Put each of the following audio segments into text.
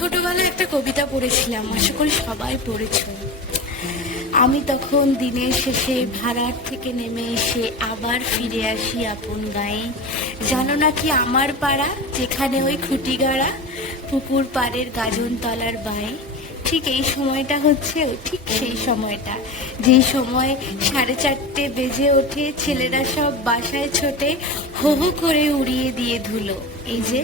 ছোটবেলায় একটা কবিতা পড়েছিলাম, আশা করি সবাই পড়েছো। আমি তখন দিনের শেষে ভাড়ার থেকে নেমে এসে আবার ফিরে আসি আপন গায়ে। জানো না কি আমার পাড়া, যেখানে ওই খুঁটি গাড়া, পুকুর পাড়ের গাজন তলার বায়ে। ঠিক এই সময়টা হচ্ছে ঠিক সেই সময়টা, যেই সময় 4:30 বেজে ওঠে, ছেলেরা সব বাসায় ছোটে, হো হো করে উড়িয়ে দিয়ে ধুলো। এই যে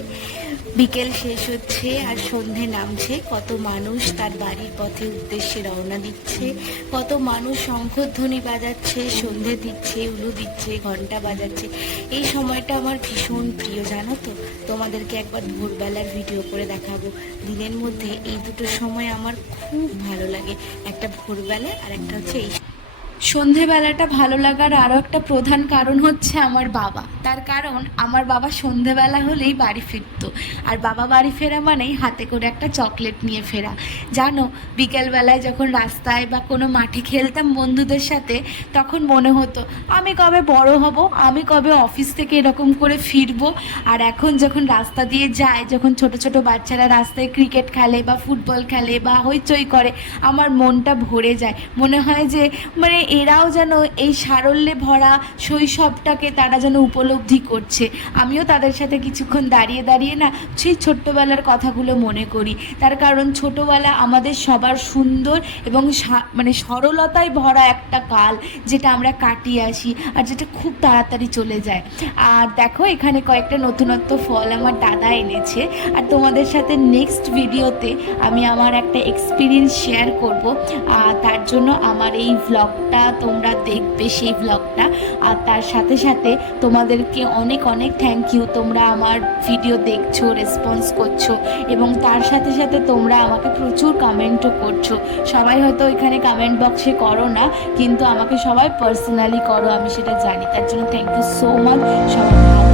বিকেল শেষ হচ্ছে আর সন্ধে নামছে, কত মানুষ তার বাড়ির পথে উদ্দেশ্যে রওনা দিচ্ছে, কত মানুষ শঙ্খধ্বনি বাজাচ্ছে, সন্ধে দিচ্ছে, উলু দিচ্ছে, ঘন্টা বাজাচ্ছে। এই সময়টা আমার ভীষণ প্রিয়, জানো তো। তোমাদেরকে একবার ভোরবেলার ভিডিও করে দেখাবো। দিনের মধ্যে এই দুটো সময় আমার খুব ভালো লাগে, একটা ভোরবেলা আর একটা হচ্ছে এই সন্ধেবেলাটা ভালো লাগার আরও একটা প্রধান কারণ হচ্ছে আমার বাবা। তার কারণ আমার বাবা সন্ধেবেলা হলেই বাড়ি ফিরতো, আর বাবা বাড়ি ফেরা মানেই হাতে করে একটা চকলেট নিয়ে ফেরা। জানো, বিকেলবেলায় যখন রাস্তায় বা কোনো মাঠে খেলতাম বন্ধুদের সাথে, তখন মনে হতো আমি কবে বড় হব, আমি কবে অফিস থেকে এরকম করে ফিরবো। আর এখন যখন রাস্তা দিয়ে যায়, যখন ছোট ছোট বাচ্চারা রাস্তায় ক্রিকেট খেলে বা ফুটবল খেলে বা হইচই করে, আমার মনটা ভরে যায়। মনে হয় যে এরাও যেন এই সারল্যে ভরা শৈশবটাকে তারা যেন উপলব্ধি করছে। আমিও তাদের সাথে কিছুক্ষণ দাঁড়িয়ে দাঁড়িয়ে না সেই ছোট্টবেলার কথাগুলো মনে করি। তার কারণ ছোটোবেলা আমাদের সবার সুন্দর এবং সরলতায় ভরা একটা কাল, যেটা আমরা কাটিয়ে আসি আর যেটা খুব তাড়াতাড়ি চলে যায়। আর দেখো, এখানে কয়েকটা নতুনত্ব ফল আমার দাদা এনেছে, আর তোমাদের সাথে নেক্সট ভিডিওতে আমি আমার একটা এক্সপিরিয়েন্স শেয়ার করব। তার জন্য আমার এই ভ্লগটা তোমরা দেখবে, সেই ব্লগটা। আর তার সাথে সাথে তোমাদেরকে অনেক অনেক থ্যাংক ইউ, তোমরা আমার ভিডিও দেখছো, রেসপন্স করছো, এবং তার সাথে সাথে তোমরা আমাকে প্রচুর কমেন্টও করছো। সবাই হয়তো এখানে কমেন্ট বক্সে করো না, কিন্তু আমাকে সবাই পার্সোনালি করো, আমি সেটা জানি। তার জন্য থ্যাংক ইউ সো মাচ। সবাই